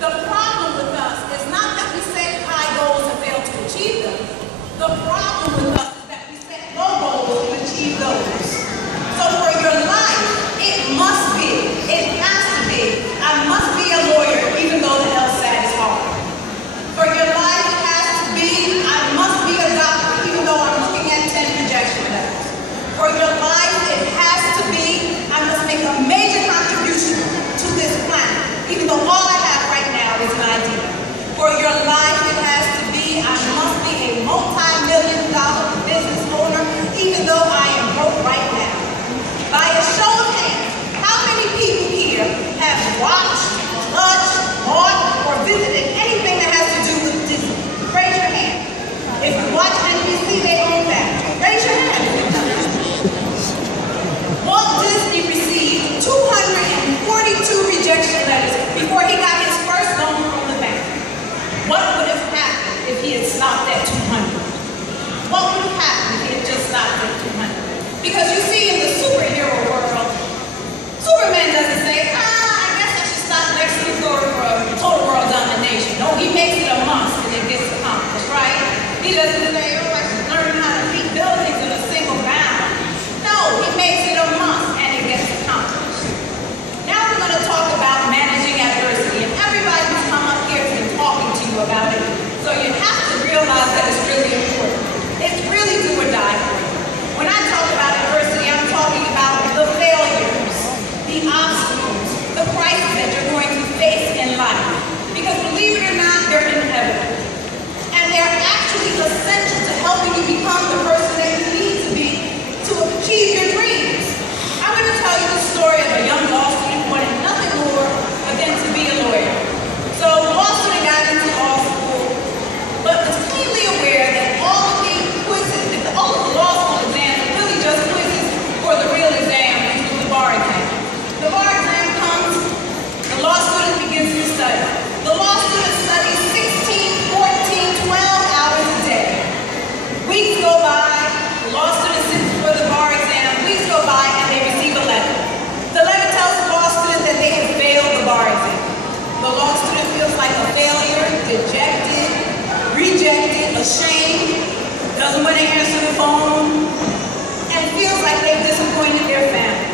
The problem with us is not that we set high goals and fail to achieve them. The problem with us is that we set low goals and achieve those. So for your life, it must be, it has to be, I must be a lawyer even though the LSAT is hard. For your life, it has to be, I must be a doctor even though I'm looking at 10 rejection letters. For your life, it has to be, I must make a major contribution to this planet, even though all I have right now is an idea. For your life, it has to be, I must be a multi-million-dollar business owner, even though I am broke right now. By a show of hands, how many people here have watched, touched, bought, or visited anything that has to do with Disney? Raise your hand. If you watch NBC, they own that. Raise your hand. Walt Disney received 242 rejection letters before he got his first loan from the bank. What would have happened if he had stopped at 200? What would have happened if he had just stopped at 200? Because you see, in the superhero world, Superman doesn't say, I guess I should stop next to the door for a total world domination. No, he makes it a must and it gets accomplished, right? He doesn't say, oh, I should learn how to beat buildings in a single bound. No, he makes it a must and it gets accomplished. Now we're going to talk about managing adversity, and everybody who's come up here has been talking to you about it. So you have to realize that it's really important. It's really do or die for you. When I talk about adversity, I'm talking about the failures, the obstacles, the crises that you're going to face in life. Because believe it or not, they're inevitable. And they're actually essential to helping you become the person that you need to be to achieve your dreams. I'm going to tell you the story of a young law student who wanted nothing more than to be a lawyer. So the law student got into law school, but was keenly aware that all of the quizzes, all of the law school exams are really just quizzes for the real exam, which is the bar exam. The bar exam comes, the law student begins to study. The law student studies 16, 14, 12 hours a day. Weeks go by, the law student sits for the bar exam, weeks go by, and they receive a letter. The letter tells the law student that they have failed the bar exam. The law student feels like a failure, dejected, rejected, ashamed, doesn't want to answer the phone, and feels like they've disappointed their family.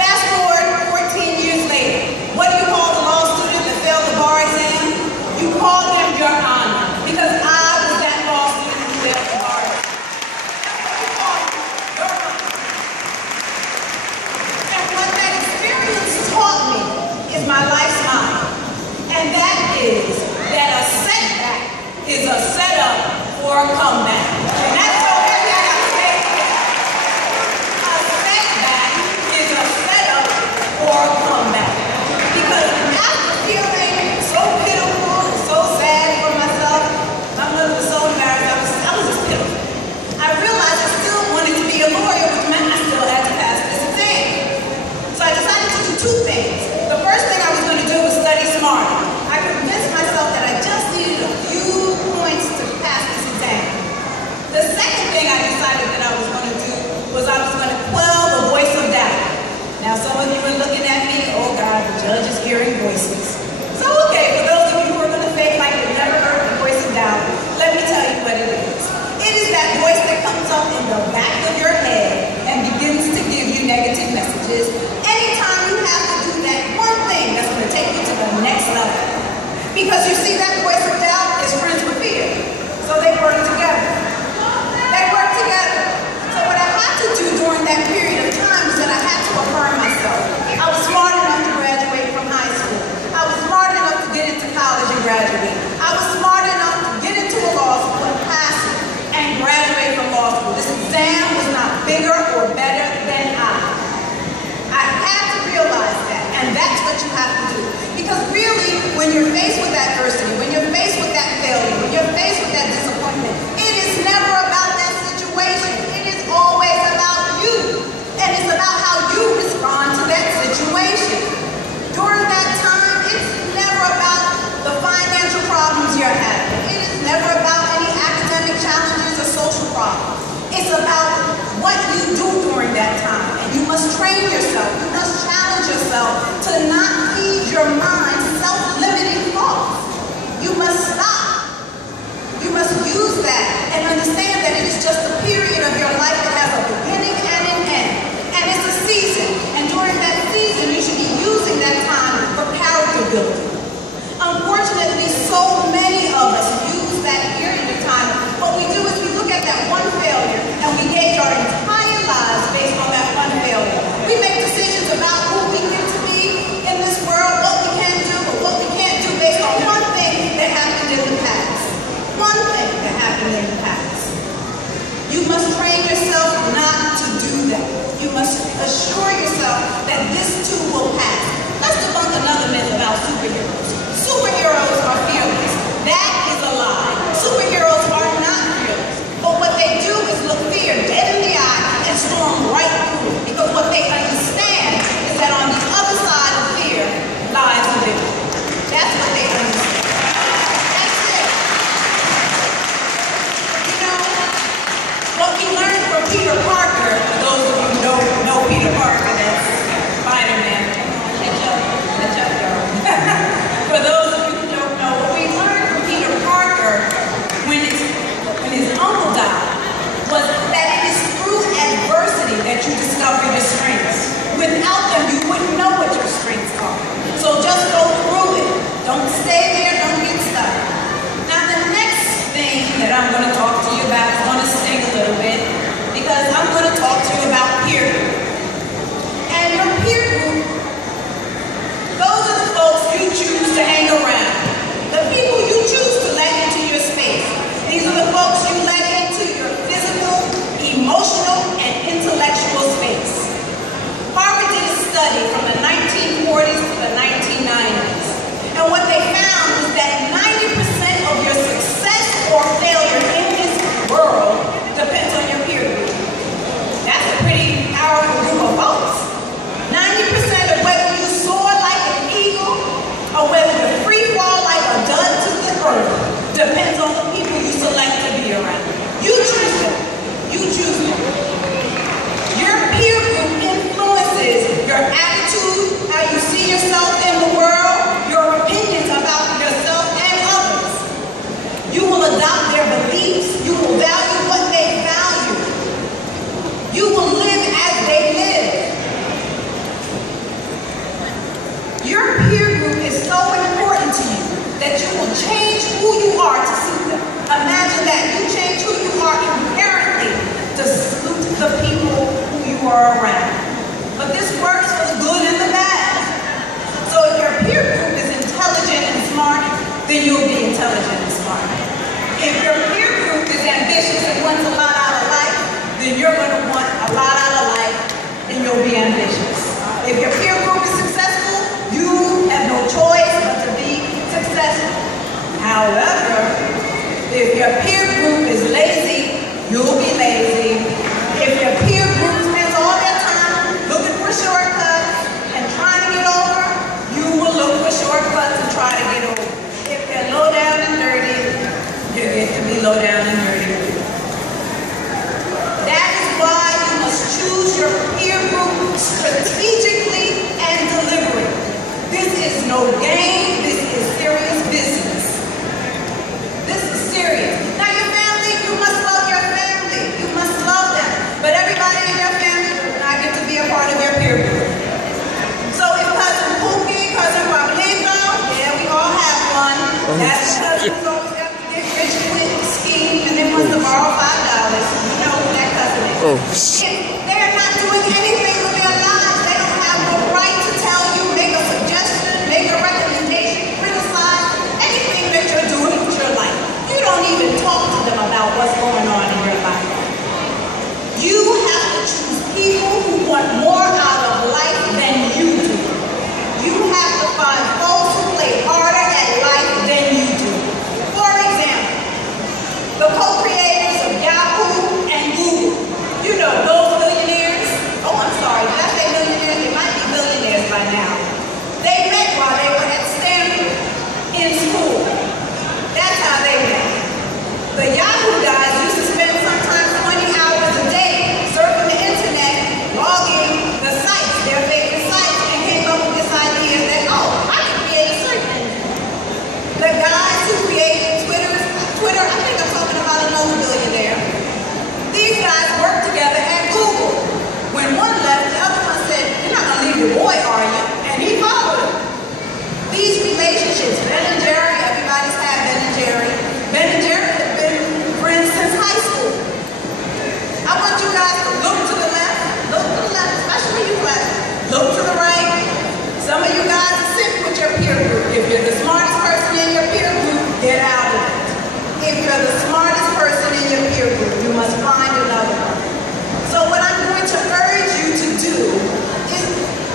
Fast forward 14 years later, what do you call the law student that failed the bar exam? You call them your honor, because I was that law student who failed the bar exam. That's what you call them, your honor. And what that experience taught me is my life's motto, and that is that a setback is a setup for a comeback. And that's so heavy I gotta say it. A setback is a setup for a comeback. Because after feeling so pitiful, so sad for myself, my mother was so embarrassed, I was just pitiful. I realized I still wanted to be a lawyer, which meant I still had to pass this exam. So I decided to do two things. The first thing I was going to do was study smarter. I convinced myself that I just needed a few points to pass this exam. your peer group is lazy, you'll be lazy. If your peer group spends all their time looking for shortcuts and trying to get over, you will look for shortcuts and try to get over. If they're low down and dirty, you get to be low down and dirty. That is why you must choose your peer group strategically and deliberately. This is no game, this is serious business. This is serious. Now your family, you must love your family. You must love them. But everybody in your family does not get to be a part of your peer group. So if cousin Pookie, cousin Pablito, yeah, we all have one. That's cousin who's always got to get rich quick, scheme, and then wants to borrow $5. You know who that cousin is. If they're not doing anything with their lives, they don't have the right to tell you, make a suggestion, make a recommendation, criticize anything that you're doing with your life. You don't even talk to them about what's going on in your life. You have to choose people who want more out of life than you do. You have to find folks who play harder at life than you do. For example, the co-creators of Yahoo and Google. You know, those billionaires. Oh, I'm sorry, did I say millionaires? They might be billionaires by now. They met while they were at Stanford in school. That's how they met. The Yahoo guys used to spend sometimes 20 hours a day surfing the internet, logging the sites, their favorite sites, and came up with this idea that, oh, I can create a search engine. The guys who created Twitter, I think I'm talking about another billionaire. These guys worked together at Google. When one left, the other one said, you're not going to leave your boy, are you? And he followed him. These relationships, Ben and Jerry, everybody's had Ben and Jerry. Ben and Jerry have been friends since high school. I want you guys to look to the left, especially you left. Look to the right. Some of you guys are sitting with your peer group. If you're the smartest person in your peer group, get out of it. If you're the smartest person in your peer group, you must find another one. So what I'm going to urge you to do is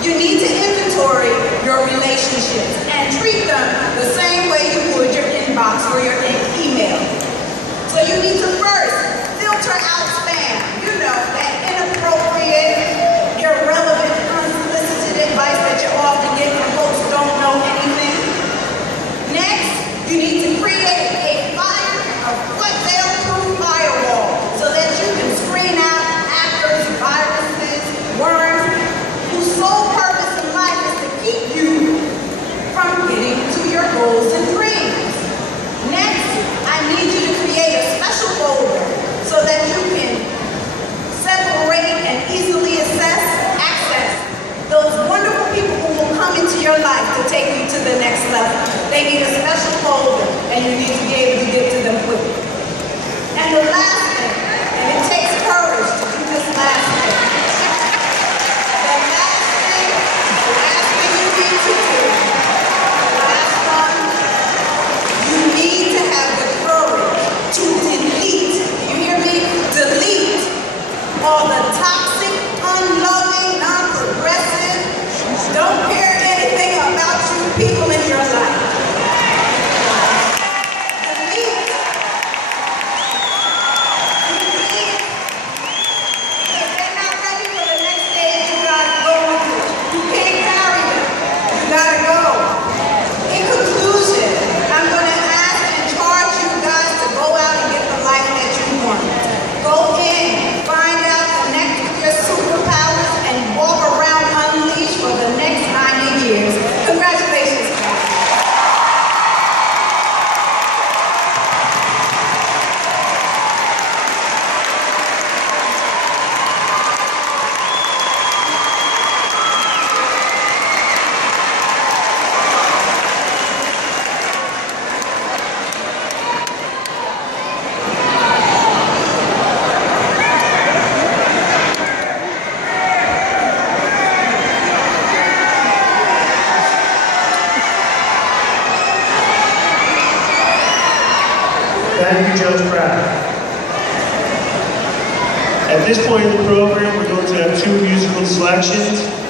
you need to inventory your relationships and treat them the same way you would your inbox or your email. So you need to first filter out spam. You know, that inappropriate, irrelevant, unsolicited advice that you often get from folks who don't know anything. Next, you need to create a fail-proof firewall so that you can screen out hackers, viruses, worms, whose sole purpose in life is to keep you from getting to your goals and dreams. Next, I need you to create a special folder so that you can separate and easily access those wonderful people who will come into your life to take you to the next level. They need a special folder, and you need to be able to get to them quickly. And the last thing, and it takes courage to do this last thing. The last thing you need to do, the last one, you need to have the courage to delete, you hear me? Delete all the toxic, unloving, non-progressive, don't care anything about you people in your life. Thank you, Judge Pratt. At this point in the program, we're going to have two musical selections.